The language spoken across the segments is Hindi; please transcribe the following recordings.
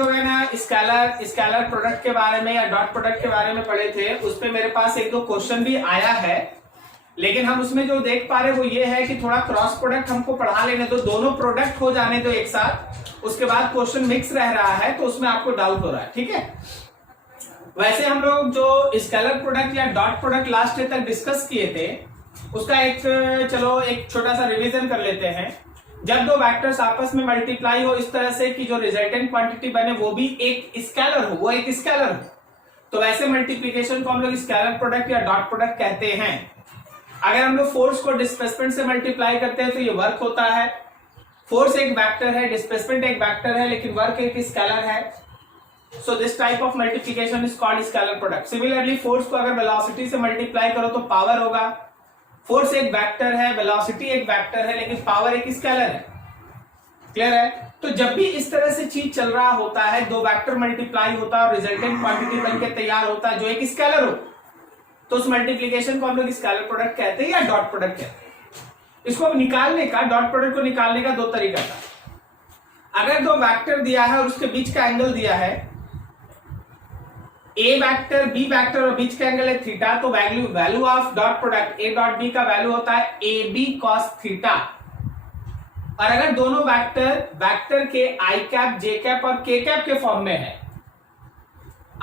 लोग है ना स्केलर प्रोडक्ट के बारे में या डॉट प्रोडक्ट के बारे में पढ़े थे, उस पे मेरे पास एक दो क्वेश्चन भी आया है, लेकिन हम उसमें जो देख पा रहे वो ये है कि थोड़ा क्रॉस प्रोडक्ट हमको पढ़ा लेने दो, दोनों प्रोडक्ट हो जाने दो एक साथ, उसके बाद क्वेश्चन मिक्स रह रहा है तो उसमें आपको डाउट हो रहा है, ठीक है। वैसे हम लोग जो स्केलर प्रोडक्ट या डॉट प्रोडक्ट लास्ट डे तक डिस्कस किए थे, उसका एक छोटा सा रिवीजन कर लेते हैं। जब दो वेक्टर्स आपस में मल्टीप्लाई हो इस तरह से कि जो रिजल्टेंट क्वांटिटी बने वो भी एक स्केलर हो, वो एक स्केलर हो, तो वैसे मल्टीप्लीकेशन को हम लोग स्केलर प्रोडक्ट या डॉट प्रोडक्ट कहते हैं। अगर हम लोग फोर्स को डिस्प्लेसमेंट से मल्टीप्लाई करते हैं तो ये वर्क होता है। फोर्स एक वेक्टर है, डिस्प्लेसमेंट एक वेक्टर है, लेकिन वर्क एक स्केलर है। So this type of multiplication is called scalar product. Similarly force को अगर वेलोसिटी से मल्टीप्लाई करो तो पावर होगा। फोर्स एक वेक्टर है, वेलोसिटी एक वेक्टर है, लेकिन पावर एक स्केलर है। क्लियर है? तो जब भी इस तरह से चीज चल रहा होता है, दो वेक्टर मल्टीप्लाई होता है और रिजल्टेंट क्वांटिटी बनके तैयार होता है जो एक स्केलर हो, तो उस मल्टीप्लिकेशन को हम लोग स्केलर प्रोडक्ट कहते हैं या डॉट प्रोडक्ट कहते हैं। इसको अब निकालने का, डॉट प्रोडक्ट को निकालने का दो तरीका था। अगर दो वेक्टर दिया है और उसके बीच का एंगल दिया है, ए वेक्टर बी वेक्टर और बीच का एंगल है थीटा, तो value of dot product A dot B का वैल्यू होता है ए बी कॉस थीटा। और अगर दोनों वेक्टर के आई कैप जे कैप और के कैप के फॉर्म में है,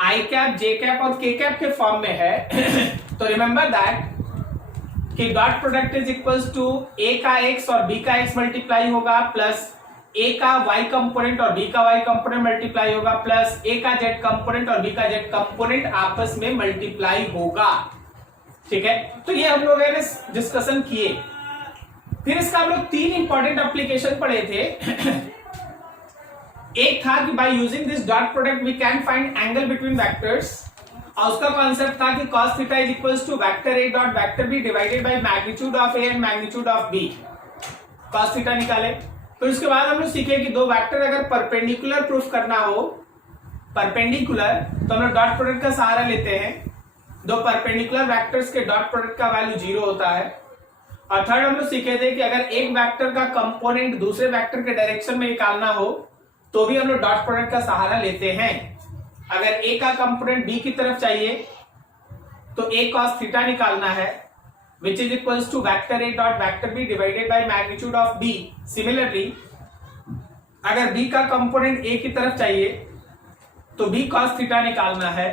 आई कैप जे कैप और के कैप के फॉर्म में है तो रिमेंबर दैट कि dot product is equals to A का एक्स और बी का एक्स मल्टीप्लाई होगा, प्लस ए का वाई कंपोनेंट और बी का वाई कंपोनेंट मल्टीप्लाई होगा, प्लस ए का जेड कंपोनेंट और बी का जेड कंपोनेंट आपस में मल्टीप्लाई होगा। ठीक है, तो ये हम लोग डिस्कशन किए। फिर इसका हम लोग तीन इंपॉर्टेंट एप्लीकेशन पढ़े थे। एक था कि by using this dot product we can find angle between vectors, और उसका कॉन्सेप्ट था कि cos theta is equals to vector A dot vector B divided by magnitude of A and magnitude of B. cos theta निकाले। फिर उसके बाद हम लोग सीखे कि दो वेक्टर अगर परपेंडिकुलर प्रूफ करना हो, परपेंडिकुलर, तो हम लोग डॉट प्रोडक्ट का सहारा लेते हैं। दो परपेंडिकुलर वेक्टर्स के डॉट प्रोडक्ट का वैल्यू 0 होता है। और थर्ड हम लोग सीखे थे कि अगर एक वेक्टर का कंपोनेंट दूसरे वेक्टर के डायरेक्शन में निकालना हो तो भी हम लोग डॉट प्रोडक्ट का सहारा लेते हैं। अगर ए का कंपोनेंट बी की तरफ चाहिए तो ए cos थीटा निकालना है, which is equals to vector a dot vector b divided by magnitude of b. Similarly, अगर b का कंपोनेंट a की तरफ चाहिए तो b cos थीटा निकालना है,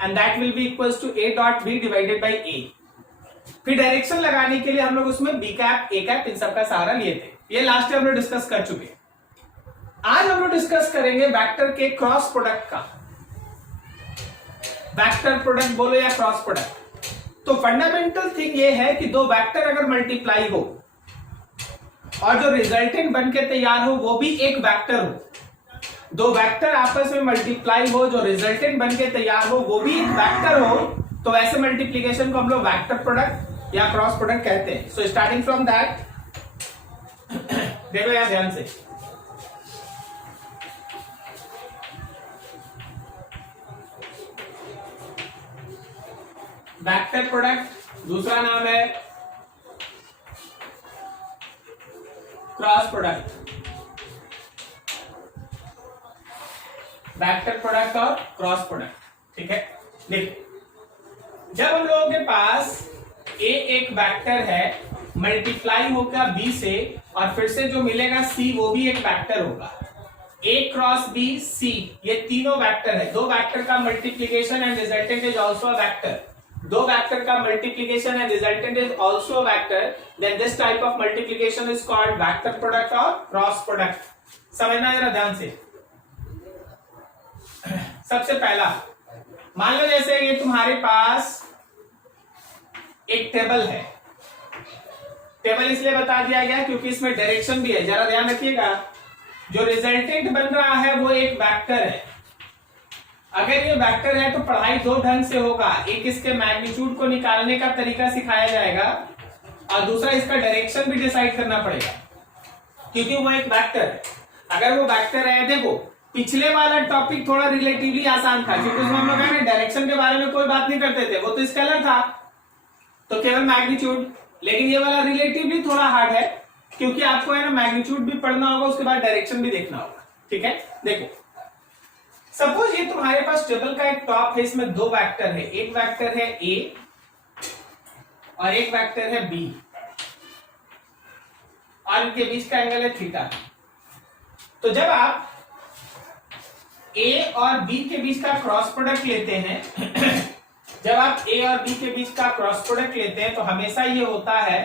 and that will be equals to a dot b divided by a. फिर डायरेक्शन लगाने के लिए हम लोग उसमें b कैप a कैप इन सब का सहारा लिए थे। ये लास्ट टाइम हम लोग डिस्कस कर चुके हैं। आज हम लोग डिस्कस करेंगे वेक्टर के क्रॉस प्रोडक्ट का। वेक्टर प्रोडक्ट बोलो या क्रॉस प्रोडक्ट। तो फंडामेंटल थिंग ये है कि दो वेक्टर अगर मल्टीप्लाई हो और जो रिजल्टेंट बन के तैयार हो वो भी एक वेक्टर हो, दो वेक्टर आपस में मल्टीप्लाई हो, जो रिजल्टेंट बन के तैयार हो वो भी एक वेक्टर हो, तो ऐसे मल्टीप्लीकेशन को हम लोग वेक्टर प्रोडक्ट या क्रॉस प्रोडक्ट कहते हैं। सो स्टार्टिंग फ्रॉम दैट, देखो यहां ध्यान से, वेक्टर प्रोडक्ट दूसरा नाम है क्रॉस प्रोडक्ट। वेक्टर प्रोडक्ट और क्रॉस प्रोडक्ट, ठीक है। देखो, जब हम लोगों के पास ए एक वेक्टर है, मल्टीप्लाई होगा बी से, और फिर से जो मिलेगा सी वो भी एक वेक्टर होगा, ए क्रॉस बी सी, ये तीनों वेक्टर है। दो वेक्टर का multiplication and resultant is also a vector. दो वेक्टर का multiplication and resultant is also a vector, then this type of multiplication is called vector product और क्रॉस प्रोडक्ट। समझना जरा ध्यान से। सबसे पहला मान लो जैसे ये तुम्हारे पास एक टेबल है। टेबल इसलिए बता दिया गया क्योंकि इसमें डायरेक्शन भी है, जरा ध्यान रखिएगा। जो रिजल्टेंट बन रहा है वो एक वेक्टर है। अगर ये वेक्टर है तो पढ़ाई दो ढंग से होगा, एक इसके मैग्नीट्यूड को निकालने का तरीका सिखाया जाएगा और दूसरा इसका डायरेक्शन भी डिसाइड करना पड़ेगा, क्योंकि वो एक वेक्टर है। अगर वो वेक्टर है, देखो पिछले वाला टॉपिक थोड़ा रिलेटिवली आसान था क्योंकि उसमें हम लोग डायरेक्शन के बारे में कोई बात नहीं करते थे, वो तो स्केलर था, तो केवल मैग्नीट्यूड। लेकिन ये वाला रिलेटिवली थोड़ा हार्ड है क्योंकि आपको है ना मैग्नीट्यूड भी पढ़ना होगा, उसके बाद डायरेक्शन भी देखना होगा, ठीक है। देखो सपोज ये तुम्हारे पास टेबल का एक टॉप है, इसमें दो वेक्टर है, एक वेक्टर है ए और एक वेक्टर है बी, और इनके बीच का एंगल है थीटा। तो जब आप ए और बी के बीच का क्रॉस प्रोडक्ट लेते हैं जब आप ए और बी के बीच का क्रॉस प्रोडक्ट लेते हैं तो हमेशा ये होता है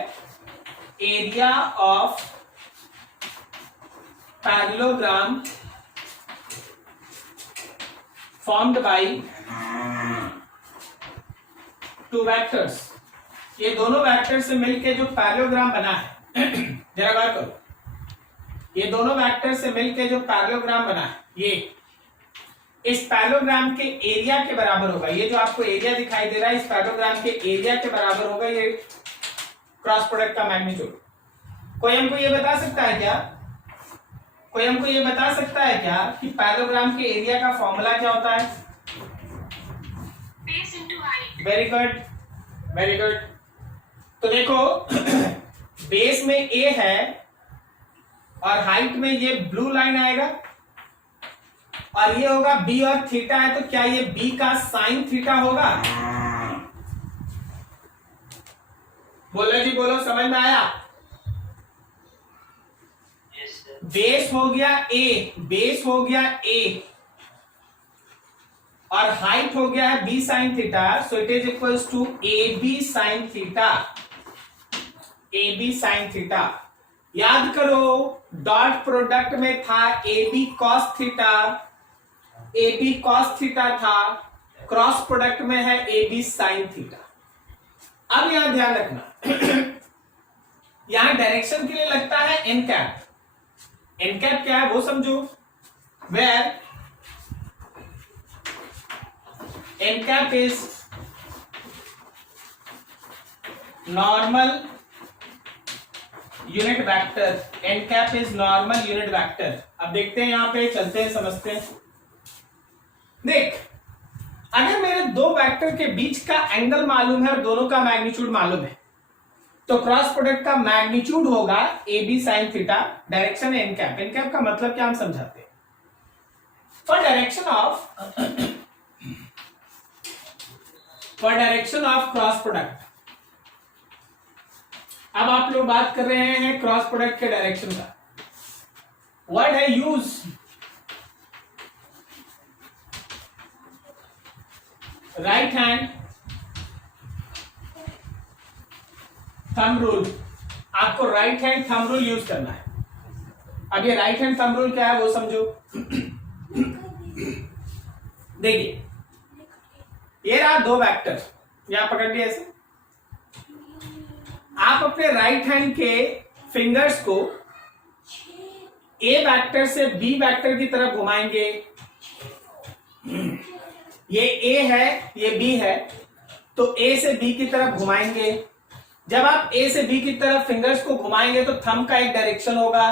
area of parallelogram formed by two vectors. ये दोनों वेक्टर से मिलके जो पैरेललोग्राम बना है जरा गौर करो, ये दोनों वेक्टर से मिलके जो पैरेललोग्राम बना है, ये इस पैरेललोग्राम के एरिया के बराबर होगा। ये जो आपको एरिया दिखाई दे रहा है, इस पैरेललोग्राम के एरिया के बराबर होगा ये क्रॉस प्रोडक्ट का मैग्नीट्यूड। कोई हमको ये बता सकता है क्या, कोई हमको ये बता सकता है क्या कि पैरेललोग्राम के एरिया का फॉर्मूला क्या होता है? Base into height. Very good, very good. तो देखो बेस में ए है और हाइट में ये ब्लू लाइन आएगा और ये होगा बी और थीटा है, तो क्या ये बी का साइन थीटा होगा? बोलो जी बोलो, समझ में आया? बेस हो गया ए, बेस हो गया ए और हाइट हो गया है B sine theta, so it is equals to A B sine theta, A B sine theta. याद करो डॉट प्रोडक्ट में था A B cos theta, A B cos theta था, क्रॉस प्रोडक्ट में है ए बी साइन थीटा। अब यहां ध्यान रखना यहां डायरेक्शन के लिए लगता है एन कैप। एन कैप क्या है वो समझो, where N cap is normal unit vector, N cap is normal unit vector. अब देखते हैं यहां पे, चलते हैं समझते हैं। देख, अगर मेरे दो वेक्टर के बीच का एंगल मालूम है और दोनों का मैग्नीट्यूड मालूम है, तो क्रॉस प्रोडक्ट का मैग्नीट्यूड होगा A B sine theta, direction N cap. N cap का मतलब क्या हम समझाते हैं। For direction of cross product, अब आप लोग बात कर रहे हैं क्रॉस प्रोडक्ट के डायरेक्शन का। वर्ड है use, right hand thumb rule. आपको right hand thumb rule use करना है। अब ये राइट हैंड थंब रूल क्या है वो समझो। देखिए ये रहा दो वेक्टर, यहां पकड़ लिया ऐसे। आप अपने राइट हैंड के फिंगर्स को ए वेक्टर से बी वेक्टर की तरफ घुमाएंगे। ये ए है, ये बी है, तो ए से बी की तरफ घुमाएंगे। जब आप ए से बी की तरफ फिंगर्स को घुमाएंगे तो थंब का एक डायरेक्शन होगा।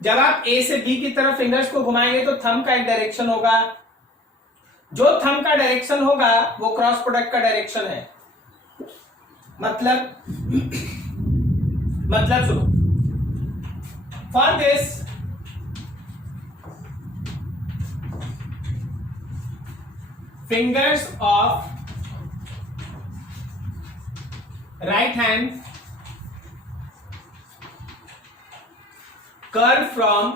जब आप ए से बी की तरफ फिंगर्स को घुमाएंगे तो थंब का एक डायरेक्शन होगा। जो थंब का डायरेक्शन होगा वो क्रॉस प्रोडक्ट का डायरेक्शन है। मतलब सुनो, for this fingers of right hand curve from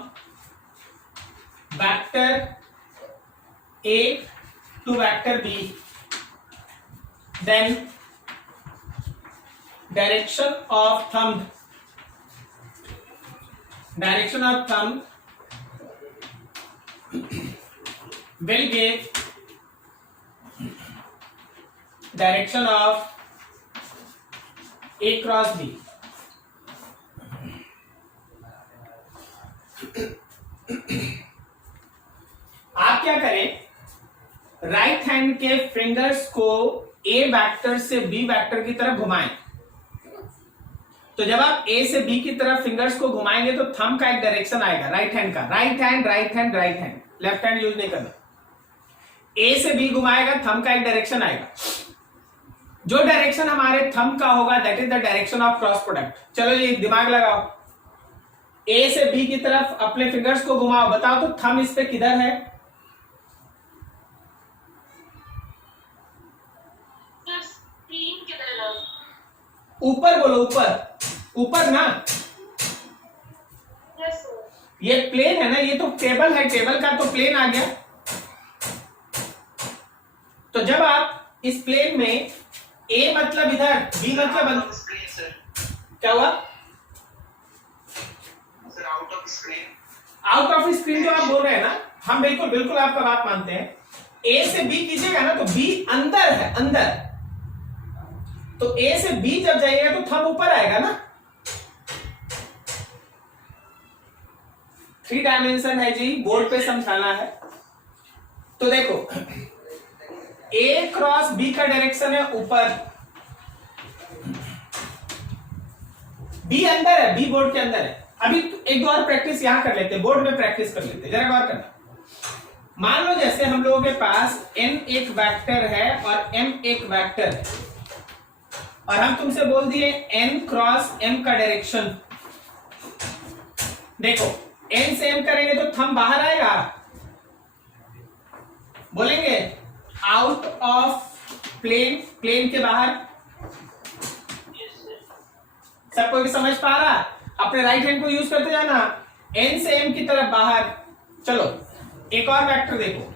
vector A to vector B, then direction of thumb will give direction of A cross B. आप क्या करें, राइट हैंड के फिंगर्स को ए वेक्टर से बी वेक्टर की तरफ घुमाएं। तो जब आप ए से बी की तरफ फिंगर्स को घुमाएंगे तो थंब का एक डायरेक्शन आएगा राइट हैंड का। Right hand right hand right hand, left hand use नहीं करना। ए से बी घुमाएगा, थंब का एक डायरेक्शन आएगा। जो डायरेक्शन हमारे थंब का होगा that is the direction of cross product. चलो ये दिमाग लगाओ, ए से बी की तरफ अपने फिंगर्स को घुमाओ, बताओ तो थंब इस पे किधर है? ऊपर बोलो, ऊपर, ऊपर ना। ये प्लेन है ना, ये तो टेबल है, टेबल का तो प्लेन आ गया। तो जब आप इस प्लेन में ए मतलब इधर, बी मतलब क्या हुआ? Sir out of screen. Out of screen जो आप बोल रहे हैं ना, हम बिल्कुल बिल्कुल आपका बात मानते हैं। ए से बी कीजिएगा ना तो बी अंदर है, अंदर। तो ए से बी जब जाइएगा तो थंब ऊपर आएगा ना। 3 डायमेंशन है जी, बोर्ड पे समझाना है। तो देखो ए क्रॉस बी का डायरेक्शन है ऊपर, बी अंदर है, बी बोर्ड के अंदर है। अभी एक दो और प्रैक्टिस यहां कर लेते हैं, बोर्ड में प्रैक्टिस कर लेते हैं, जरा गौर करना। मान लो जैसे हम लोगों के पास n एक वेक्टर है और m एक वेक्टर है, और हम तुमसे बोल दिए n क्रॉस m का डायरेक्शन। देखो n से m करेंगे तो थंब बाहर आएगा, बोलेंगे आउट ऑफ प्लेन, प्लेन के बाहर। सब कोई समझ पा रहा? अपने राइट हैंड को यूज करते जाना, n से m की तरफ बाहर। चलो एक और वेक्टर देखो,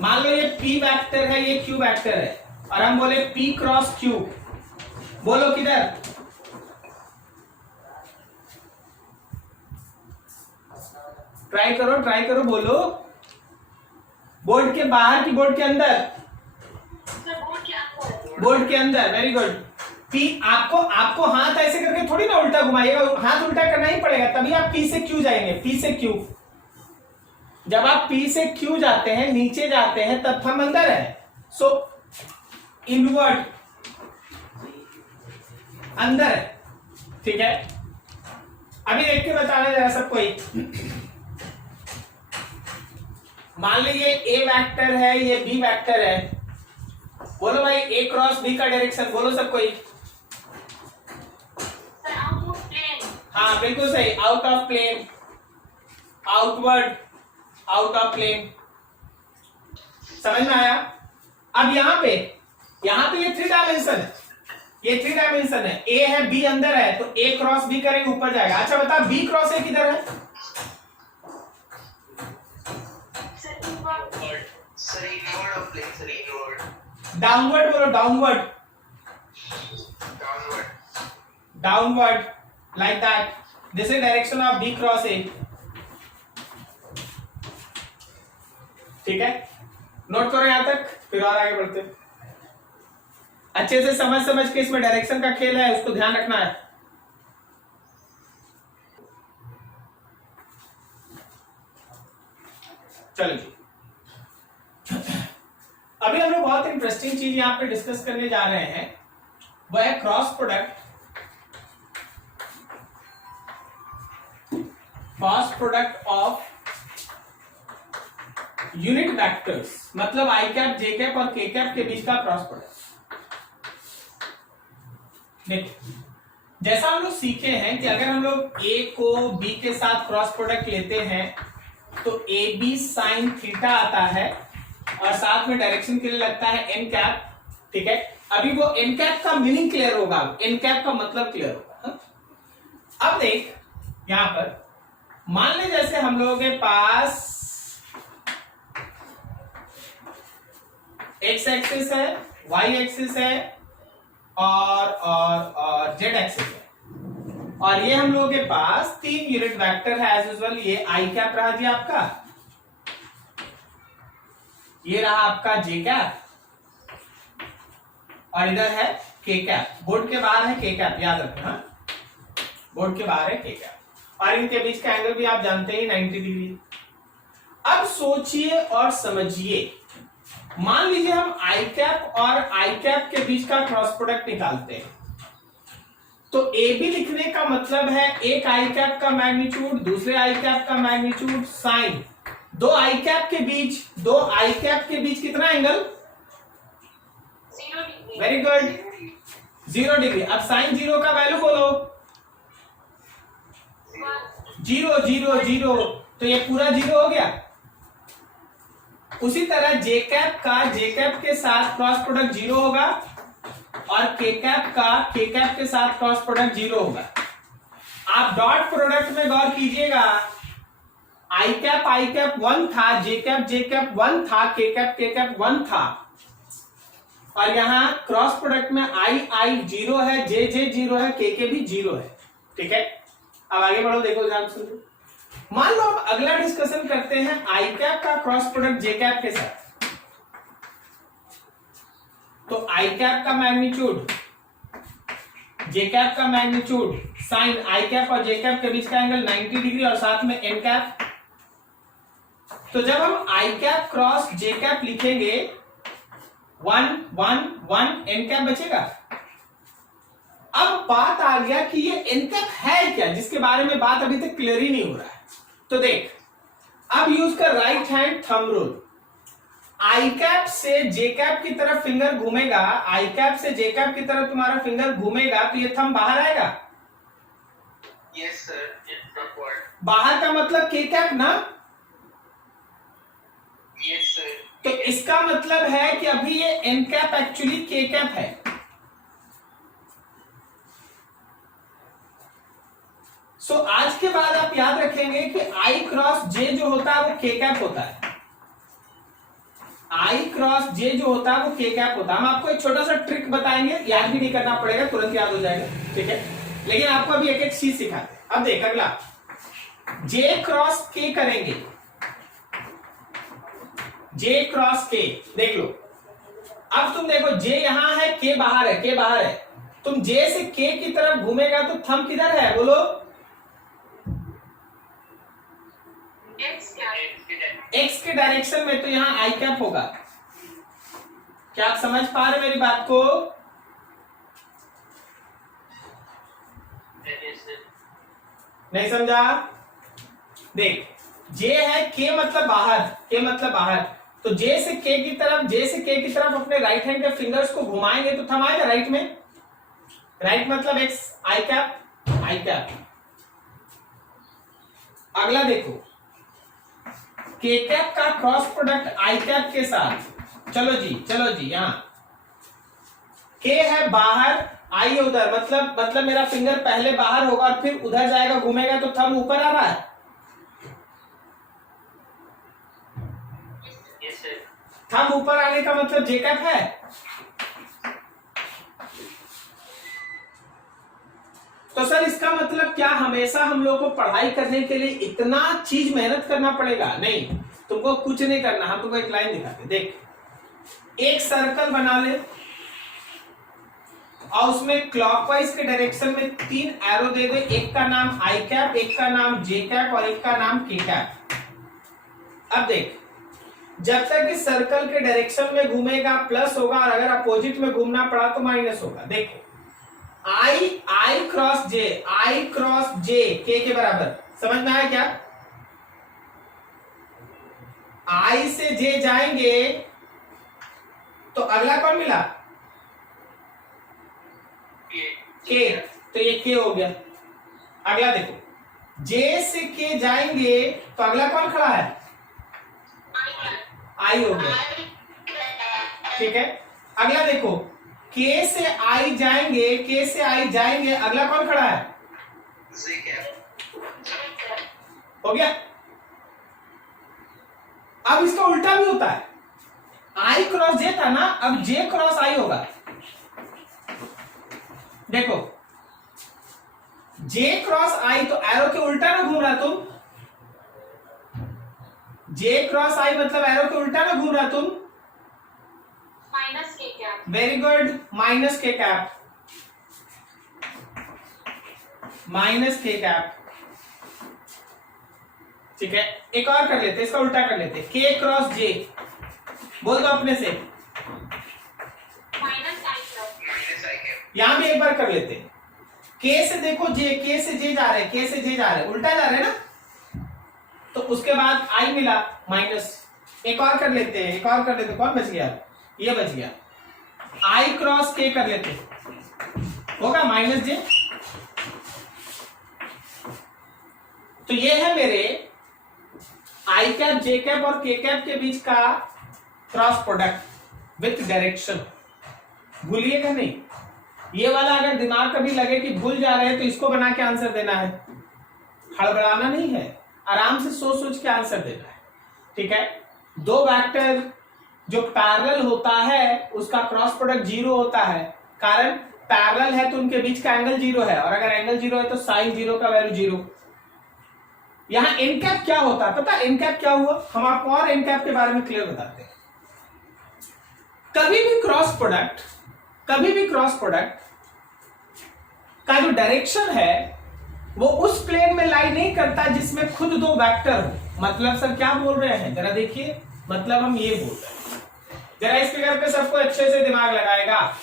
मान लो ये p वेक्टर है, ये q वेक्टर है, और हम बोले p क्रॉस q। बोलो किधर? ट्राई करो, बोलो। बोर्ड के बाहर की बोर्ड के अंदर? बोर्ड के अंदर, वेरी गुड। पी, आपको हाथ ऐसे करके थोड़ी ना उल्टा घुमाइएगा, हाथ उल्टा करना ही पड़ेगा, तभी आप पी से क्यू जाएंगे। पी से क्यू, जब आप पी से क्यू जाते हैं, नीचे जाते हैं, तब थंब अंदर है। सो इनवर्ड अंदर है, ठीक है। अभी देख के बताना जरा सब कोई। मान लीजिए ए वेक्टर है, ये बी वेक्टर है, बोलो भाई ए क्रॉस बी का डायरेक्शन, बोलो सब कोई। Out of plane. हाँ बिल्कुल सही, out of plane, outward, out of plane. समझ में आया? अब यहाँ पे ये 3 डायमेंशन है, ये 3 डायमेंशन है। ए है, बी अंदर है, तो ए क्रॉस बी करेंगे ऊपर जाएगा। अच्छा बता, बी क्रॉस ए किधर है? डाउनवर्ड बोलो, downward, downward, like that. This is direction of B cross A, ठीक है। नोट करो यहां तक, फिर और आगे बढ़ते। अच्छे से समझ के इसमें डायरेक्शन का खेल है, उसको ध्यान रखना है। चलो जी, अभी हम लोग बहुत इंटरेस्टिंग चीज यहां पे डिस्कस करने जा रहे हैं, वह है cross product. Cross product of unit vectors, मतलब आई कैप, जे कैप और के कैप के बीच का क्रॉस प्रोडक्ट। देखो जैसा हम लोग सीखे हैं कि अगर हम लोग ए को बी के साथ क्रॉस प्रोडक्ट लेते हैं तो ए बी साइन थीटा आता है, और साथ में डायरेक्शन के लिए लगता है एन कैप, ठीक है। अभी वो एन कैप का मीनिंग क्लियर होगा, एन कैप का मतलब क्लियर होगा। अब देख यहां पर मान ले जैसे हम लोगों के पास एक्स एक्सिस है, वाई एक्सिस है और जेड एक्सिस है, और ये हम लोगों के पास 3 यूनिट वेक्टर है एज यूजुअल। ये आई कैप रहा जी आपका, ये रहा आपका जे कैप, और इधर है के कैप। बोर्ड के बाहर है के कैप, याद रखना, बोर्ड के बाहर है के कैप, और इनके बीच का एंगल भी आप जानते ही 90 डिग्री। अब सोचिए और समझिए, मान लीजिए हम आई कैप और आई कैप के बीच का क्रॉस प्रोडक्ट निकालते हैं, तो ए बी लिखने का मतलब है एक आई कैप का मैग्नीट्यूड, दूसरे आई कैप का मैग्नीट्यूड, साइन। दो आई कैप के बीच कितना angle? 0 degree. Very good, 0 degree. अब साइन 0 का वैल्यू बोलो। जीरो जीरो जीरो, तो ये पूरा जीरो हो गया। उसी तरह जे कैप का जे कैप के साथ क्रॉस प्रोडक्ट जीरो होगा और के कैप का के कैप के साथ क्रॉस प्रोडक्ट जीरो होगा। आप डॉट प्रोडक्ट में गौर कीजिएगा, आई कैप 1 था, जे कैप 1 था, के कैप 1 था, और यहां क्रॉस प्रोडक्ट में आई 0 है, जे 0 है, के भी 0 है। ठीक है, अब आगे बढ़ो, देखो ध्यान सुनो। मान लो अब अगला डिस्कशन करते हैं आई कैप का क्रॉस प्रोडक्ट जे कैप के साथ। तो आई कैप का मैग्नीट्यूड, जे कैप का मैग्नीट्यूड, साइन आई कैप और जे कैप के बीच का एंगल 90 डिग्री और साथ में एन कैप। तो जब हम आई कैप क्रॉस जे कैप लिखेंगे 1 1 1 एन कैप बचेगा। अब बात आ गया कि ये एन कैप है क्या, जिसके बारे में बात अभी तक क्लियर ही नहीं हो रहा है। तो देख, अब यूज कर राइट हैंड थंब रूल। आई कैप से जे कैप की तरफ फिंगर घूमेगा, आई कैप से जे कैप की तरफ तुम्हारा फिंगर घूमेगा तो ये थंब बाहर आएगा। यस सर, बाहर का मतलब के कैप ना। Yes sir. तो इसका मतलब है कि अभी ये एन कैप एक्चुअली के कैप है। सो आज के बाद आप याद रखेंगे कि आई क्रॉस जे जो होता है वो के कैप होता है। आई क्रॉस जे जो होता है वो के कैप होता है। हम आपको एक छोटा सा ट्रिक बताएंगे, याद भी नहीं करना पड़ेगा, तुरंत याद हो जाएगा। ठीक है, लेकिन आपको अभी एक एक चीज सिखाते हैं। अब देख अगला, जे क्रॉस के करेंगे, जे क्रॉस के, देख लो। अब तुम देखो जे यहां है, के बाहर है, के बाहर है। तुम जे से के की तरफ घूमेगा तो थंब किधर है, बोलो? एक्स के डायरेक्शन में, तो यहां आई कैप होगा। क्या आप समझ पा रहे मेरी बात को? नहीं समझा? देख, जे है, के मतलब बाहर, के मतलब बाहर, तो जे से के की तरफ, जे से के की तरफ अपने राइट हैंड के फिंगर्स को घुमाएंगे तो थंब आएगा राइट में। राइट मतलब एक्स, आई कैप, आई कैप। अगला देखो, के कैप का क्रॉस प्रोडक्ट आई कैप के साथ। चलो जी, यहां के है बाहर, आई है उधर, मतलब मेरा फिंगर पहले बाहर होगा और फिर उधर जाएगा, घूमेगा तो थंब ऊपर आ रहा है। थंब ऊपर आने का मतलब जे कैप है। तो सर इसका मतलब क्या हमेशा हम लोग को पढ़ाई करने के लिए इतना चीज मेहनत करना पड़ेगा? नहीं, तुमको कुछ नहीं करना। हम तुमको एक लाइन दिखाते, देख, एक सर्कल बना ले और उसमें क्लॉकवाइज के डायरेक्शन में 3 एरो दे दे। एक का नाम आई कैप, एक का नाम जे कैप और एक का नाम के कैप। अब देख, जब तक इस सर्कल के डायरेक्शन में घूमेगा प्लस होगा, और अगर अपोजिट में घूमना पड़ा तो माइनस होगा। देखो, आई क्रॉस जे, आई क्रॉस जे के बराबर, समझ में आया क्या? आई से जे जाएंगे तो अगला कौन मिला? के, तो ये के हो गया। अगला देखो, जे से के जाएंगे तो अगला कौन खड़ा है? आई हो गया। ठीक है, अगला देखो, के से आई जाएंगे, के से आई जाएंगे, अगला कौन खड़ा है? हो गया। अब इसका उल्टा भी होता है, आई क्रॉस जे था ना, अब जे क्रॉस आई होगा। देखो, जे क्रॉस आई, तो एरो के उल्टा ना घूम रहा तुम। जे क्रॉस आई मतलब एरो के उल्टा ना घूम रहा तुम। माइनस के कैप। वेरी गुड, माइनस के कैप, माइनस के कैप। ठीक है, एक और कर लेते, इसका उल्टा कर लेते, के क्रॉस जे, बोल दो अपने से। Minus I cap. यहां भी एक बार कर लेते, के से देखो जे, के से जे जा रहे, के से जे जा रहे, उल्टा जा रहे ना, तो उसके बाद आई मिला माइनस। एक और कर लेते हैं, एक और कर लेते, कौन बच गया? ये बच गया। आई क्रॉस के कर लेते, होगा माइनस जे। तो ये है मेरे आई कैप, जे कैप और के कैप के बीच का क्रॉस प्रोडक्ट विथ डायरेक्शन। भूलिएगा नहीं, ये वाला अगर दिमाग कभी लगे कि भूल जा रहे हैं तो इसको बना के आंसर देना है, हड़बड़ाना नहीं है, आराम से सोच सोच के आंसर देना है। ठीक है, दो वेक्टर जो पैरेलल होता है उसका क्रॉस प्रोडक्ट जीरो होता है, कारण पैरेलल है तो उनके बीच का एंगल जीरो है, और अगर एंगल जीरो है तो साइन जीरो का वैल्यू जीरो। यहां एन कैप क्या होता है पता है? एन कैप क्या हुआ, हम आपको और एन कैप के बारे में क्लियर बताते हैं। कभी भी क्रॉस प्रोडक्ट का जो डायरेक्शन है वो उस प्लेन में लाई नहीं करता जिसमें खुद दो वेक्टर हो। मतलब सर क्या बोल रहे हैं, जरा देखिए, मतलब हम ये बोल रहे हैं, जरा इस फिगर पे सबको अच्छे से दिमाग लगाएगा।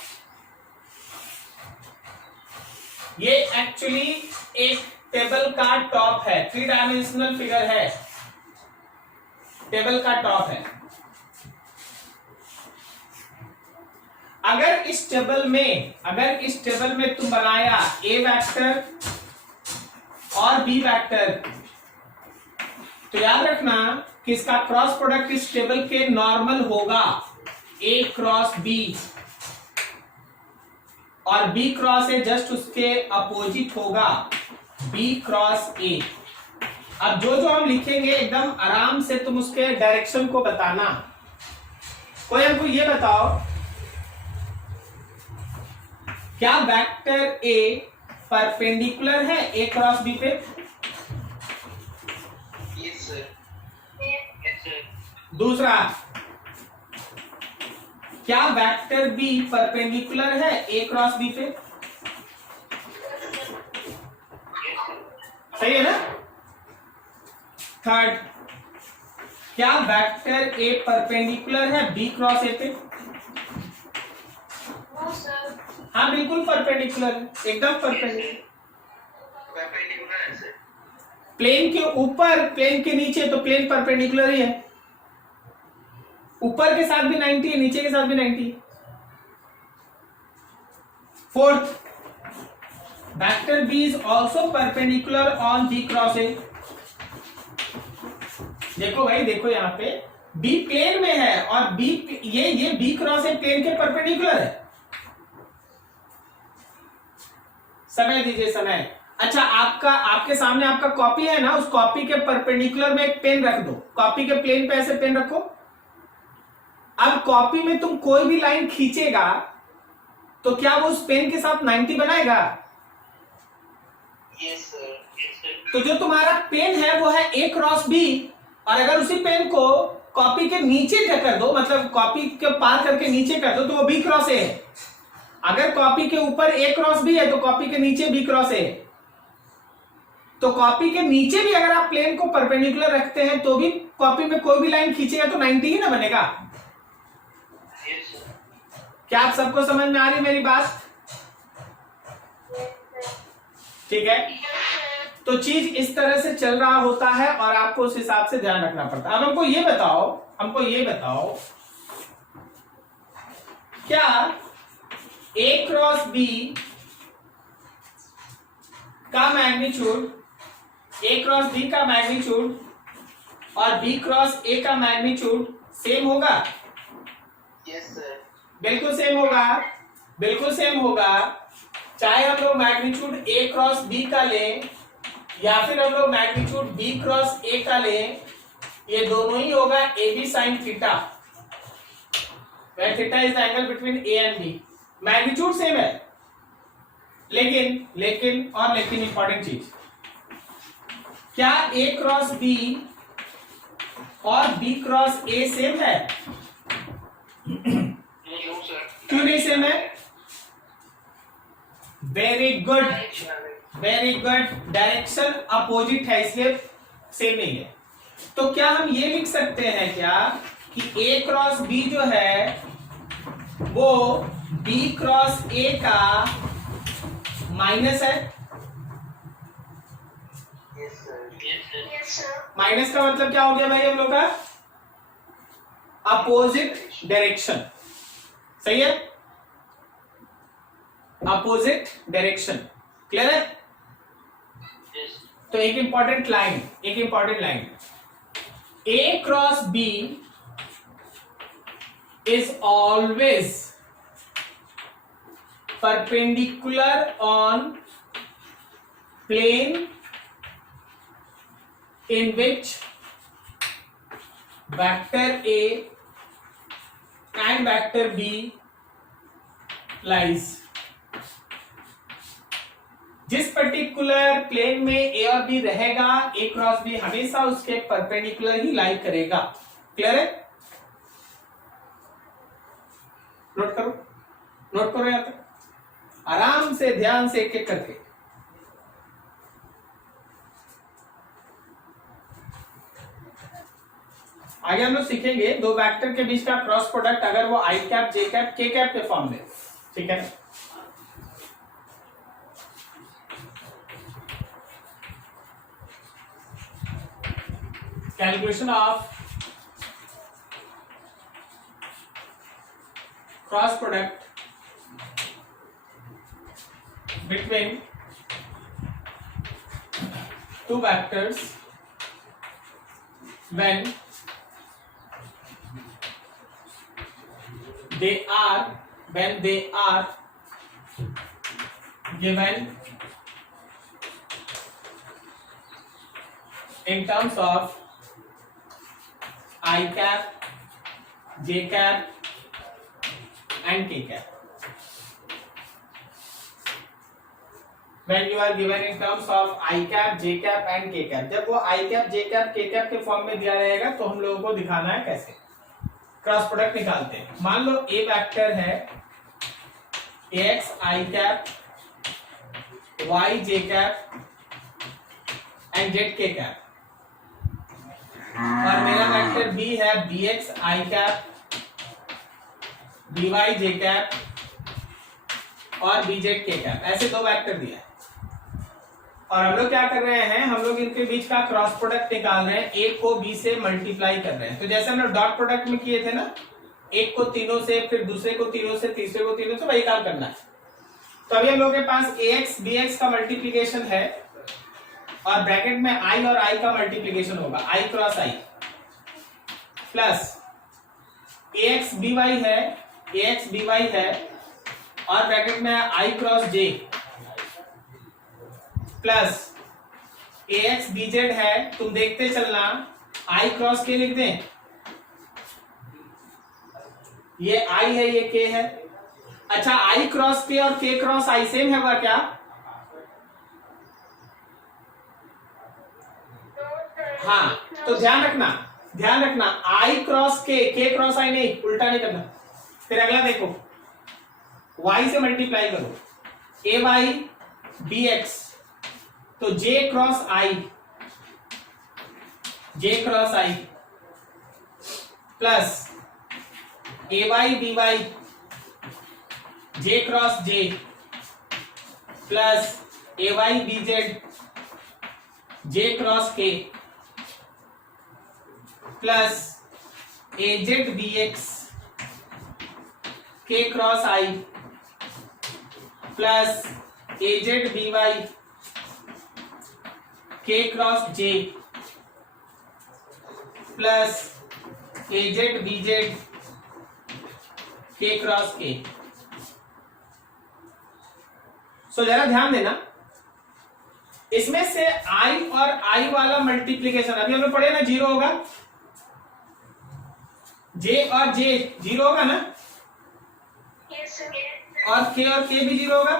ये एक्चुअली एक टेबल का टॉप है, 3 डायमेंशनल फिगर है, टेबल का टॉप है। अगर इस टेबल में तुम बनाया ए वेक्टर और बी वेक्टर, तो याद रखना कि इसका क्रॉस प्रोडक्ट इस टेबल के नॉर्मल होगा, ए क्रॉस बी, और बी क्रॉस ए जस्ट उसके अपोजिट होगा, बी क्रॉस ए। अब जो हम लिखेंगे एकदम आराम से तुम उसके डायरेक्शन को बताना। कोई हमको ये बताओ, क्या वेक्टर ए परपेंडिकुलर है ए क्रॉस बी पे? Yes, sir. Yes, sir. दूसरा, क्या वेक्टर बी परपेंडिकुलर है ए क्रॉस बी पे? Yes, sir. सही है ना? थर्ड, क्या वेक्टर ए परपेंडिकुलर है बी क्रॉस ए पे? No sir. हाँ बिल्कुल परपेंडिकुलर है, एकदम परपेंडिकुलर। Perpendicular है, sir. प्लेन के ऊपर, प्लेन के नीचे, तो प्लेन परपेंडिकुलर ही है। ऊपर के साथ भी 90 है, नीचे के साथ भी 90 है। Fourth, vector B is also perpendicular on B cross A. देखो भाई, देखो यहाँ पे बी प्लेन में है और बी, ये बी क्रॉस ए प्लेन के परपेंडिकुलर है। समय दीजिए, समय। अच्छा, आपके सामने आपका कॉपी है ना, उस कॉपी के परपेंडिकुलर में एक पेन रख दो, कॉपी के प्लेन पे ऐसे पेन रखो। अब कॉपी में तुम कोई भी लाइन खींचेगा तो क्या वो उस पेन के साथ 90 बनाएगा? Yes, sir. Yes, sir. तो जो तुम्हारा पेन है वो है ए क्रॉस बी, और अगर उसी पेन को कॉपी के नीचे कर दो, मतलब कॉपी के पार करके नीचे कर दो, तो वो बी क्रॉस ए है। अगर कॉपी के ऊपर ए क्रॉस बी है तो कॉपी के नीचे बी क्रॉस ए। तो कॉपी के नीचे भी अगर आप प्लेन को परपेंडिकुलर रखते हैं तो भी कॉपी में कोई भी लाइन खींचेगा तो 90 ही ना बनेगा। Yes, sir. क्या आप सबको समझ में आ रही मेरी बात? ठीक है, तो चीज इस तरह से चल रहा होता है और आपको उस हिसाब से ध्यान रखना पड़ता है। अब हमको ये बताओ, क्या ए क्रॉस बी का मैग्नीट्यूड, ए क्रॉस बी का मैग्नीट्यूड और बी क्रॉस ए का मैग्नीट्यूड सेम होगा? Yes, sir. बिल्कुल सेम होगा, बिल्कुल सेम होगा। चाहे हम लोग मैग्नीट्यूड ए क्रॉस बी का लें या फिर हम लोग मैग्नीट्यूड बी क्रॉस ए का लें, ये दोनों ही होगा A B sine theta, where theta is the angle between A and B. Magnitude same है, लेकिन इंपॉर्टेंट चीज, क्या ए क्रॉस बी और बी क्रॉस ए सेम है? No, sir. क्यों नहीं सेम है? वेरी गुड, डायरेक्शन अपोजिट है इसलिए सेम नहीं है। तो क्या हम ये लिख सकते हैं क्या कि ए क्रॉस बी जो है वो बी क्रॉस ए का माइनस है? Yes, sir. Yes, sir. Yes, sir. Minus का मतलब क्या हो गया भाई हम लोग का? Opposite direction. सही है, अपोजिट डायरेक्शन। क्लियर है? Yes. तो एक important line, A cross B is always perpendicular on plane in which vector A and vector B lies। जिस पर्टिकुलर प्लेन में ए और बी रहेगा, ए क्रॉस बी हमेशा उसके परपेंडिकुलर ही लाई करेगा। क्लियर है? नोट करो यहां तक, आराम से ध्यान से एक एक करके। आगे हम लोग सीखेंगे दो वेक्टर के बीच का क्रॉस प्रोडक्ट अगर वो आई कैप, जे कैप, के कैप के फॉर्म में, ठीक है ना? Calculation of cross product between two vectors when they are given in terms of I cap, J cap and K cap. When you are given in terms of I cap, J cap and K cap, जब वो I cap, J cap, K cap के फॉर्म में दिया रहेगा तो हम लोगों को दिखाना है कैसे क्रॉस प्रोडक्ट निकालते हैं। मान लो ए वेक्टर है ax I cap, y j cap and z k cap, और मेरा वेक्टर b है bx I cap, by j cap और bz k cap। ऐसे दो वेक्टर दिया है और हम लोग क्या कर रहे हैं, हम लोग इनके बीच का क्रॉस प्रोडक्ट निकाल रहे हैं, एक को बी से मल्टीप्लाई कर रहे हैं। तो जैसे हमने डॉट प्रोडक्ट में किए थे ना, एक को तीनों से, फिर दूसरे को तीनों से, तीसरे को तीनों से, वही काम करना है। तो अभी हम लोग के पास ax bx का मल्टीप्लीकेशन है और ब्रैकेट में i और i का मल्टीप्लीकेशन होगा, i cross i plus ax by है और ब्रैकेट में i cross j plus ax bz है। तुम देखते चलना, i क्रॉस k लिख दें, ये i है, ये k है। अच्छा, i क्रॉस k और k क्रॉस i सेम है क्या? हाँ, तो ध्यान रखना i cross k, k cross i नहीं, उल्टा नहीं करना। फिर अगला देखो, y से मल्टीप्लाई करो, ay bx, तो j cross i plus ay by j cross j plus ay bz j cross k plus az bx k cross i plus az by k cross j plus az bz k cross k। सो जरा ध्यान देना, इसमें से i और i वाला मल्टीप्लीकेशन अभी हम लोग पढ़े ना, जीरो होगा, j और j जीरो होगा ना, और k और k भी जीरो होगा।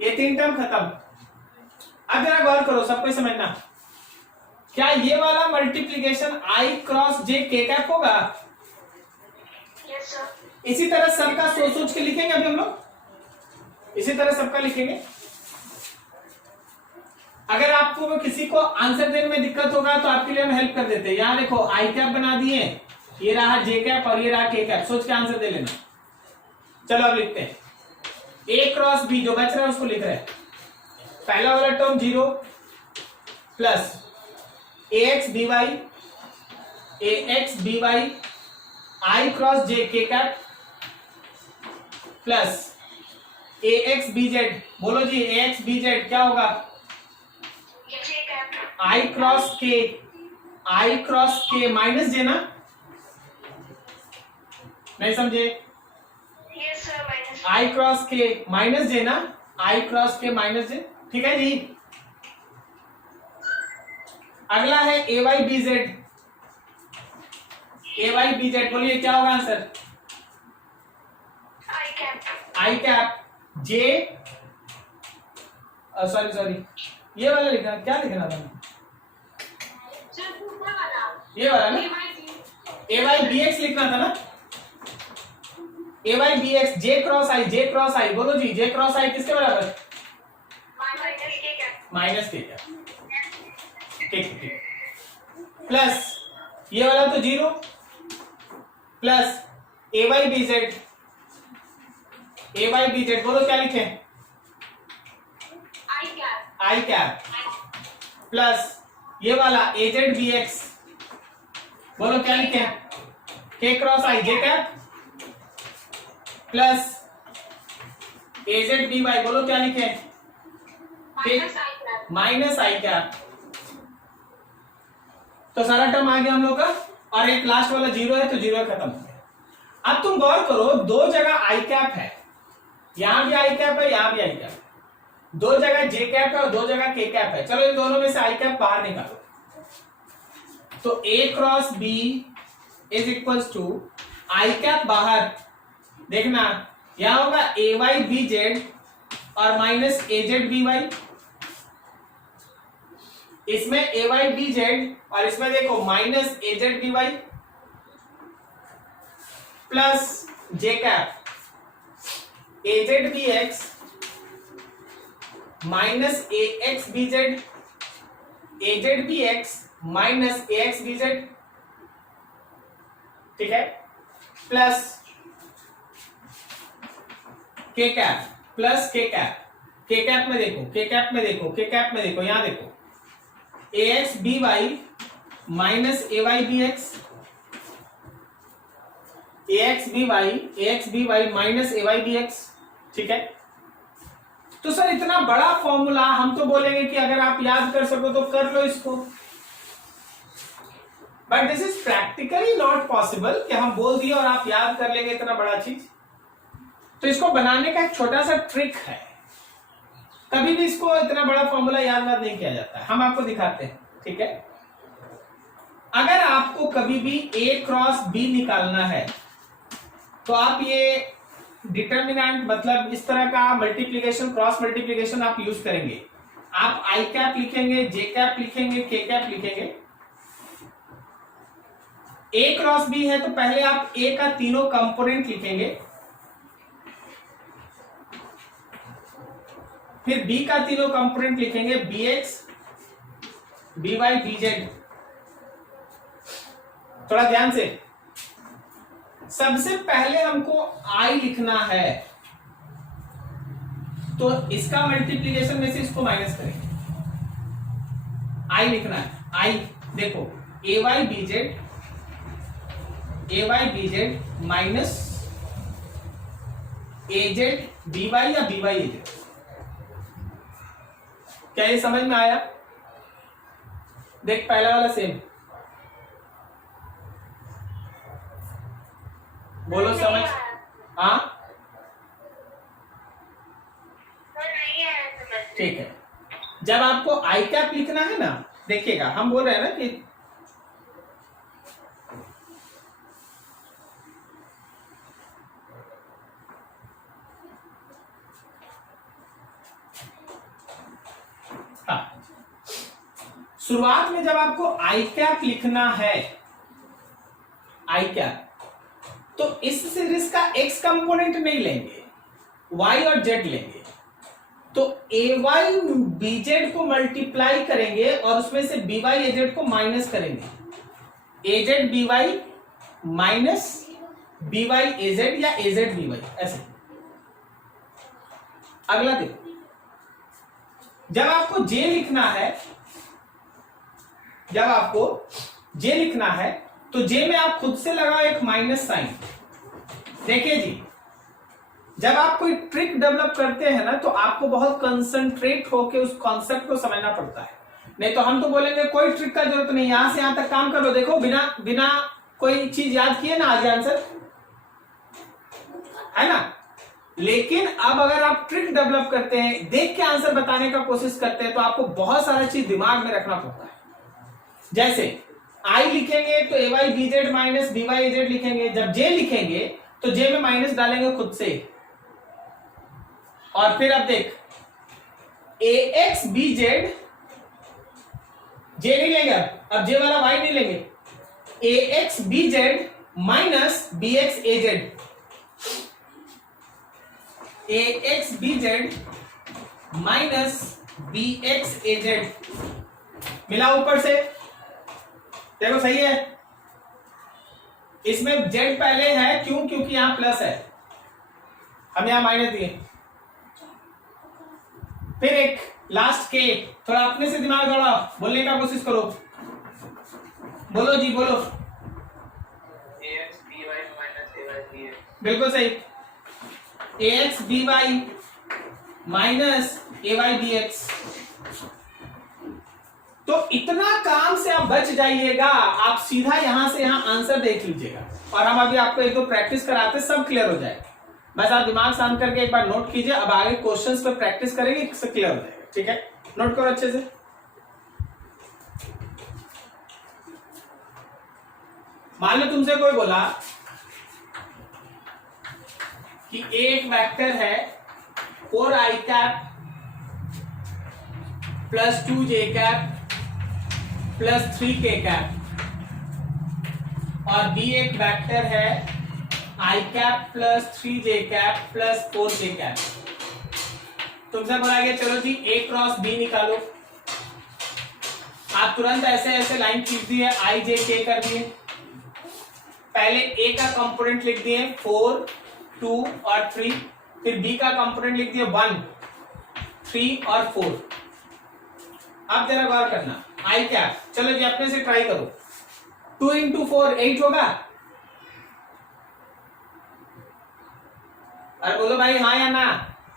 ये तीन टर्म खत्म। अब जरा गौर करो, सबको समझना, क्या ये वाला multiplication i cross j k cap होगा? इसी तरह सबका सोच के लिखेंगे। अभी हम लोग इसी तरह सबका लिखेंगे। अगर आपको किसी को आंसर देने में दिक्कत होगा तो आपके लिए हम हेल्प कर देते हैं। यहां देखो, आई कैप बना दिए, ये रहा जे कैप और ये रहा के कैप, सोच के आंसर दे लेना। चलो अब लिखते हैं, ए क्रॉस बी जो बच रहा है उसको लिख रहे हैं। पहला वाला term zero plus ax by i cross j k cap plus ax bz, बोलो जी ax bz क्या होगा? आई क्रॉस के माइनस जे ना, नहीं समझे? यस सर माइनस आई क्रॉस के माइनस जे ना, आई क्रॉस के माइनस जे, ठीक है जी। अगला है ए वाई बी जेड, ए वाई बी जेड, बोलिए क्या होगा आंसर? आई कैप जे, सॉरी ये वाला लिखना, क्या लिखना था? सर पूरा वाला ये वाला ना, ए वाई बी एक्स लिखना था ना, ए वाई बी एक्स जे क्रॉस आई, बोलो जी जे क्रॉस आई किसके बराबर? माइनस के क्या माइनस के क्या, ठीक, प्लस ये वाला तो जीरो, प्लस ए वाई बी जेड, बोलो क्या लिखे? आई कैप प्लस ये वाला ए जेड बी एक्स, बोलो क्या लिखे? के क्रॉस आई जे कैप प्लस ए जेड बी वाई, बोलो क्या लिखे? Minus I cap. तो सारा टर्म आ गया हम लोग का, और एक लास्ट वाला जीरो है तो जीरो खत्म हो गया। अब तुम गौर करो, दो जगह आई कैप है, यहां भी आई कैप है, यहां भी आई कैप, दो जगह जे कैप है और दो जगह के कैप है। चलो इन दोनों में से आई कैप बाहर निकालो, तो A cross B is equals to I cap बाहर, देखना यहां होगा ए वाई बी जेड और minus A Z B Y, इसमें ए वाई बी जेड और इसमें देखो minus A Z B Y plus J cap A Z B X minus A X B Z, A Z B X minus A X B Z, ठीक है, plus K cap plus K cap, K cap में देखो, के कैप में देखो, के कैप में देखो, यहां देखो ए एक्स बी वाई माइनस ए वाई बी एक्स, ए एक्स बी वाई माइनस ए वाई बी एक्स, ठीक है। तो सर इतना बड़ा फॉर्मूला, हम तो बोलेंगे कि अगर आप याद कर सको तो कर लो इसको, but this is practically not possible कि हम बोल दिए और आप याद कर लेंगे इतना बड़ा चीज। तो इसको बनाने का एक छोटा सा ट्रिक है, कभी भी इसको इतना बड़ा फॉर्मूला याद नहीं किया जाता है, हम आपको दिखाते हैं, ठीक है। अगर आपको कभी भी ए क्रॉस बी निकालना है तो आप ये डिटर्मिनेंट, मतलब इस तरह का मल्टीप्लीकेशन, क्रॉस मल्टीप्लीकेशन आप यूज करेंगे। आप आई कैप लिखेंगे, जे कैप लिखेंगे, के कैप लिखेंगे। ए क्रॉस बी है तो पहले आप ए का तीनों कंपोनेंट लिखेंगे, फिर बी का तीनों कंपोनेंट लिखेंगे, B X B Y B Z. थोड़ा ध्यान से, सबसे पहले हमको आई लिखना है, तो इसका मल्टीप्लीकेशन में से इसको माइनस करेंगे, आई लिखना है। आई देखो ए Y B Z minus A Z B Y या बी वाई ए जेड। क्या ये समझ में आया? देख पहला वाला सेम, बोलो समझ? हाँ ठीक है। जब आपको आई कैप लिखना है ना, देखिएगा हम बोल रहे हैं ना कि हाँ, शुरुआत में जब आपको आई कैप लिखना है, आई कैप, तो इस सीरीज का एक्स कंपोनेंट नहीं लेंगे, वाई और जेड लेंगे। तो ए वाई बी जेड को मल्टीप्लाई करेंगे और उसमें से बी वाई ए जेड को माइनस करेंगे, A Z B Y minus B Y A Z या ए जेड बी वाई, ऐसे। अगला देखो, जब आपको जे लिखना है, तो जे में आप खुद से लगाओ एक माइनस साइन। देखिए जी, जब आप कोई ट्रिक डेवलप करते हैं ना, तो आपको बहुत कंसंट्रेट होकर उस कॉन्सेप्ट को समझना पड़ता है। नहीं तो हम तो बोलेंगे कोई ट्रिक का जरूरत नहीं, यहां से यहां तक काम करो। देखो बिना बिना कोई चीज याद किए ना आगे आंसर, है ना। लेकिन अब अगर आप ट्रिक डेवलप करते हैं, देख के आंसर बताने का कोशिश करते हैं, तो आपको बहुत सारा चीज दिमाग में रखना पड़ता है। जैसे आई लिखेंगे तो A Y B Z minus B Y Z लिखेंगे, जब जे लिखेंगे तो जे में माइनस डालेंगे खुद से। और फिर अब देख A X B Z, J नहीं लेंगे, अब जे वाला वाई नहीं लेंगे, A X B Z minus B X A Z, A X B Z minus B X A Z मिला ऊपर से। देखो सही है, इसमें जेड पहले है, क्यों? क्योंकि यहां प्लस है, हम यहां माइनस दिए। फिर एक लास्ट के, थोड़ा अपने से दिमाग दौड़ाओ, बोलने का कोशिश करो, बोलो जी बोलो। ax by minus ay dx। बिल्कुल सही, ए एक्स बी वाई माइनस ए वाई बी एक्स। तो इतना काम से आप बच जाइएगा, आप सीधा यहां से यहां आंसर देख लीजिएगा। और हम अभी आपको एक दो प्रैक्टिस कराते, सब क्लियर हो जाएगा। बस आप दिमाग शांत करके एक बार नोट कीजिए, अब आगे क्वेश्चंस पे प्रैक्टिस करेंगे, सब क्लियर हो जाएगा। ठीक है, नोट करो अच्छे से। मान लो तुमसे कोई बोला कि एक वेक्टर है 4i cap plus 2j cap plus 3k cap, और बी एक वेक्टर है i cap plus 3j cap plus 4k cap. तुमसे बोला गया चलो जी a क्रॉस b निकालो। आप तुरंत ऐसे ऐसे लाइन खींच दिए, i j k कर दिए। पहले a का कंपोनेंट लिख दिए 4, 2 और 3, फिर b का कंपोनेंट लिख दिए 1, 3 और 4। अब जरा गौर करना, आई कैप, चलो जी अपने से ट्राई करो। 2 इंटू 4 8 होगा? अरे बोलो भाई हाँ या ना।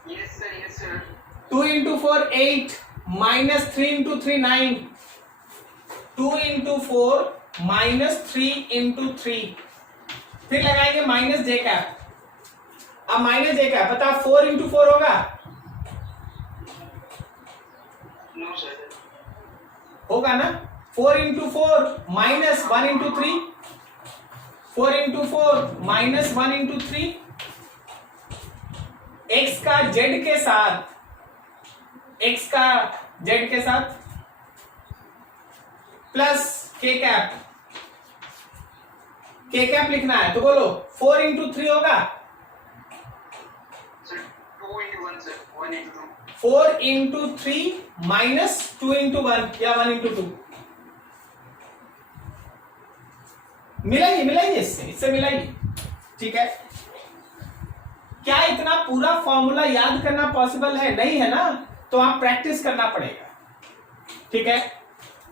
yes sir 2 into 4 8 minus 3 into 3 9, 2 into 4 minus 3 into 3, फिर लगाएंगे माइनस जे कैप। अब माइनस जे कैप बता 4 इंटू 4 होगा? no sir होगा ना। 4 into 4 minus 1 into 3, 4 into 4 minus 1 into 3, x का जेड के साथ, एक्स का जेड के साथ plus K cap, K cap लिखना है तो बोलो 4 इंटू 3 होगा? sir 2 into 1 sir 1 into 2 4 into 3 minus 2 into 1 या 1 इंटू 2। मिलाइए इससे मिलाइए। ठीक है, क्या इतना पूरा फॉर्मूला याद करना पॉसिबल है? नहीं है ना, तो आप प्रैक्टिस करना पड़ेगा। ठीक है,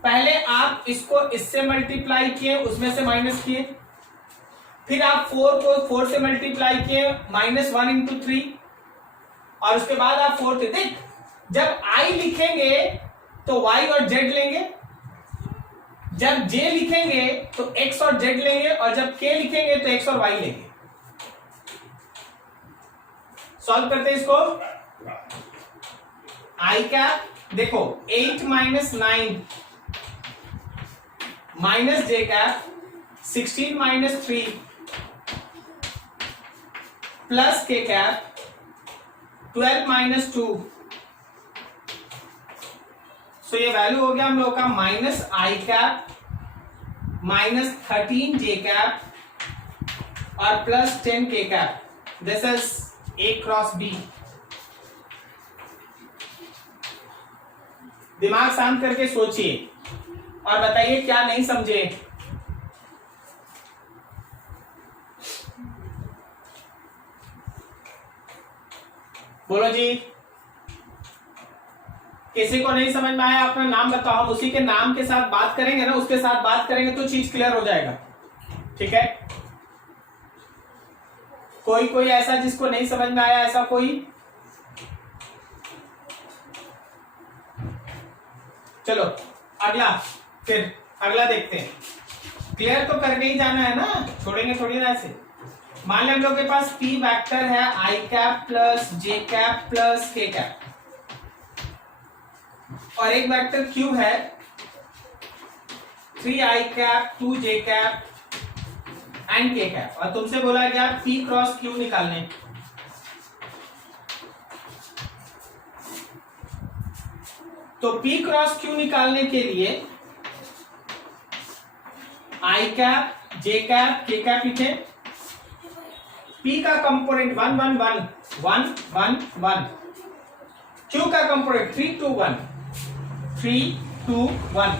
पहले आप इसको इससे मल्टीप्लाई किए, उसमें से माइनस किए, फिर आप 4 को 4 से मल्टीप्लाई किए माइनस 1 इंटू 3, और उसके बाद आप 4 थे। देख, जब i लिखेंगे तो y और z लेंगे, जब j लिखेंगे तो x और z लेंगे, और जब k लिखेंगे तो x और y लेंगे। सॉल्व करते हैं इसको। i कैप देखो 8 minus 9 minus j cap 16 minus 3 plus k cap 12 minus 2। So ये वैल्यू हो गया हम लोग का minus I cap minus 13 J cap और plus 10 K cap. This is A cross B. दिमाग शांत करके सोचिए और बताइए क्या नहीं समझे। बोलो जी, किसी को नहीं समझ में आया अपना नाम बताओ, हम उसी के नाम के साथ बात करेंगे ना, उसके साथ बात करेंगे तो चीज क्लियर हो जाएगा। ठीक है, कोई ऐसा जिसको नहीं समझ में आया, ऐसा कोई? चलो अगला, फिर अगला देखते हैं। क्लियर तो करके ही जाना है ना, छोड़ेंगे थोड़ी ना ऐसे। मान लें हम लोग के पास p वेक्टर है i cap plus j cap plus k cap, और एक वेक्टर q है 3i cap 2j cap and k cap, और तुमसे बोला गया p क्रॉस q निकालने। तो p क्रॉस q निकालने के लिए i cap j cap k cap लिखे। p का कंपोनेंट 1 1 1 1 1 1, q का कंपोनेंट 3 2 1 3 2 1,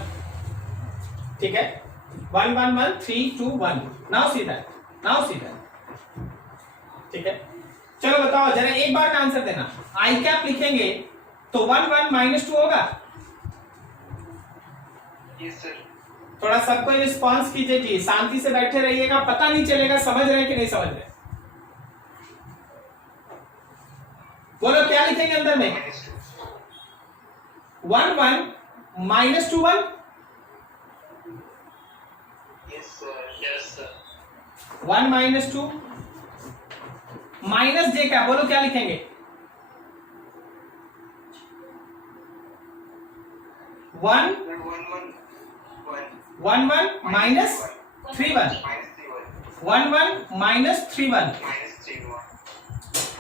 ठीक है, 1 1 1 3 2 1। नाउ सी दैट, ठीक है। चलो बताओ जरा, एक बार का आंसर देना। i कैप लिखेंगे तो 1 1 -2 होगा। Yes sir. थोड़ा सबको रिस्पॉन्स कीजिए जी, शांति से बैठे रहिएगा, पता नहीं चलेगा समझ रहे कि नहीं समझ रहे। बोलो क्या लिखेंगे अंदर में? 1 1 -2 1। Yes sir. 1 -2 माइनस j का, बोलो क्या लिखेंगे? 1 1 1 माइनस 3 1, 1 1 माइनस 3 1,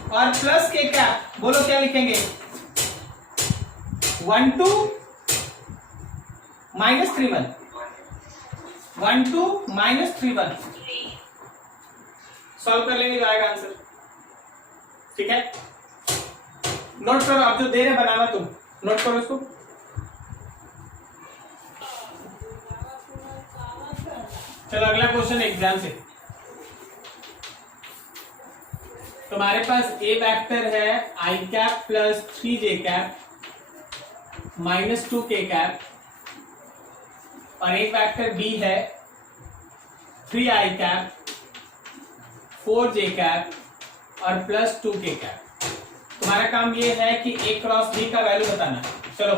और प्लस के क्या, बोलो क्या लिखेंगे? 1 2 माइनस 3 1, 1 2 माइनस 3 1। सॉल्व कर लेंगे, जाएगा आंसर, ठीक है। नोट करो, आप जो दे रहे बनाना, तुम नोट करो इसको। चलो अगला क्वेश्चन एग्जाम से। तुम्हारे पास ए वेक्टर है i cap plus 3j cap minus 2k cap, और एक वेक्टर बी है 3i कैप 4j कैप और प्लस 2k कैप। तुम्हारा काम ये है कि a क्रॉस b का वैल्यू बताना है। चलो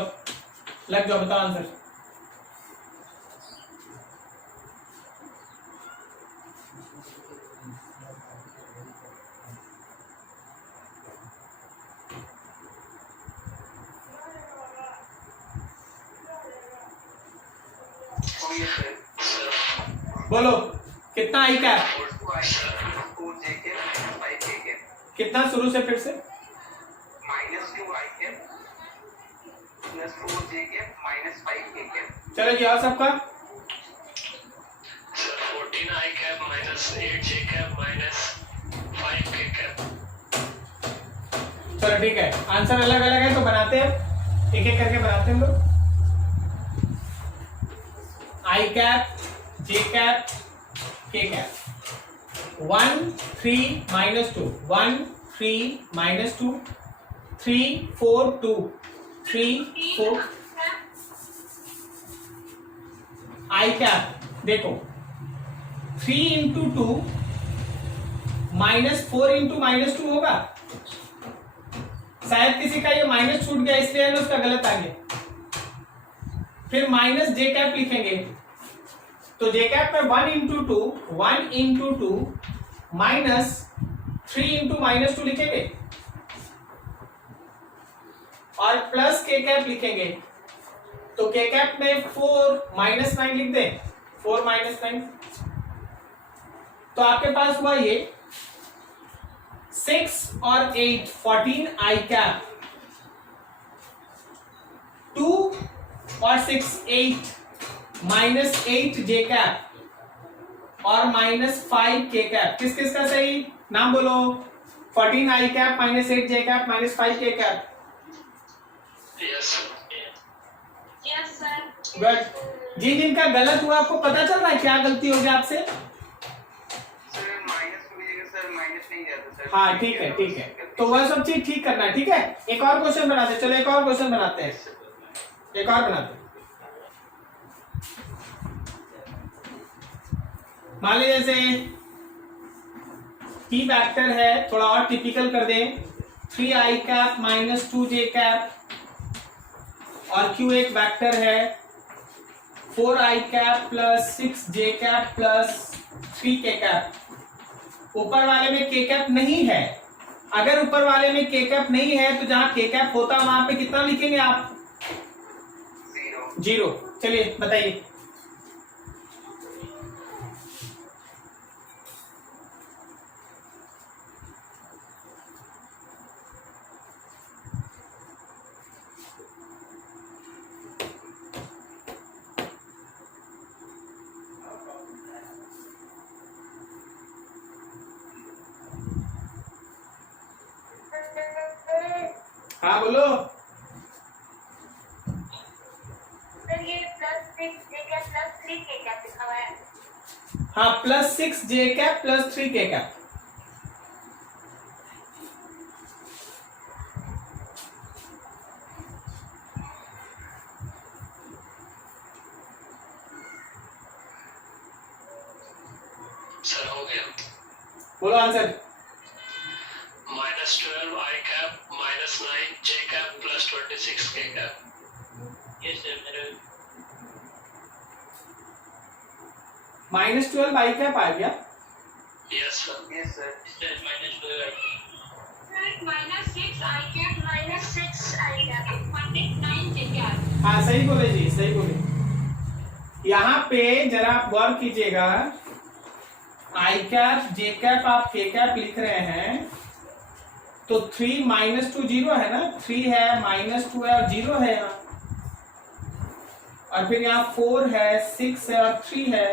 लग जाओ, बताओ आंसर। बोलो कितना आई कैप, कितना शुरू से फिर से? चलो जी, और सबका 14i cap minus 8j cap minus 5k cap. चलो ठीक है, आंसर अलग अलग है तो बनाते हैं, एक एक करके बनाते हैं हम लोग। आई कैप, जे कैप, के कैप। 1 3 -2, 1 3 -2, 3 4 2, 3 4। आई कैप देखो 3 इंटू 2 -4 इंटू -2 होगा। शायद किसी का ये माइनस छूट गया इसलिए उसका गलत आ गया। फिर माइनस जे कैप लिखेंगे तो जे कैप में 1 इंटू 2, 1 इंटू 2 माइनस 3 इंटू -2 लिखेंगे, और प्लस के कैप लिखेंगे तो के कैप में 4 -9 लिख दे, 4 -9। तो आपके पास हुआ ये 6 और 8 14 आई कैप, 2 और 6 8 -8 जे कैप और -5 के कैप। किस किस का सही नाम बोलो? 14 आई कैप -8 जे कैप -5 के कैप। Yes sir. गुड। जिन जिनका गलत हुआ आपको पता चल रहा है क्या गलती हो गई आपसे? सर माइनस की जगह सर माइनस नहीं गया था सर। हाँ ठीक है, ठीक है, तो वह सब चीज ठीक करना है, ठीक है। एक और क्वेश्चन बनाते हैं, चलो एक और क्वेश्चन बनाते हैं, एक और बनाते हैं। मान लीजिए जैसे p वेक्टर है, थोड़ा और टिपिकल कर दें, 3i कैप -2j कैप, और q एक वेक्टर है 4i plus 6j plus 3k। ऊपर वाले में k नहीं है। अगर ऊपर वाले में k नहीं है तो जहां k होता वहां पे कितना लिखेंगे आप? 0। चलिए बताइए। हाँ बोलो। सर ये +6j प्लस 3k लिखा हुआ है। हाँ plus 6j plus 3k। Sir हो गया। बोलो answer. -12i minus 9j plus 26k। Yes sir मेरे -12i आ गया। Yes sir. Yes sir. Sir -12i। Sir -6i - 6i -9j। हाँ सही बोले जी, सही बोले। यहाँ पे जरा आप गौर कीजिएगा, i j आप k लिख रहे हैं तो 3 -2 0 है ना, 3 है -2 है और 0 है यहाँ, और फिर यहाँ 4 है 6 है और 3 है।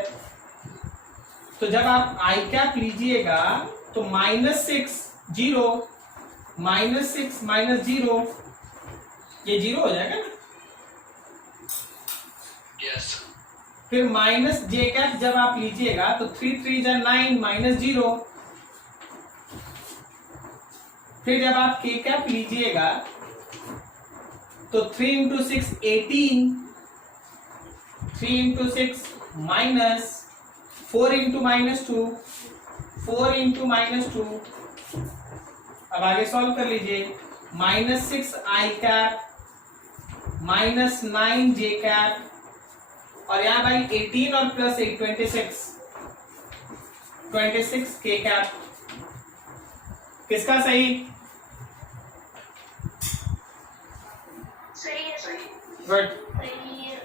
तो जब आप i लीजिएगा तो -6 0 -6 -0 ये 0 हो जाएगा ना। यस। फिर -j जब आप लीजिएगा तो 3 3 9 -0। फिर जब आप k लीजिएगा तो 3 × 6 18, 3 × 6 माइनस 4 × -2, 4 × -2। अब आगे सॉल्व कर लीजिए। -6i -9j और यहाँ भाई 18 और प्लस 8 26k। किसका सही? सही है सर। गुड। सही है।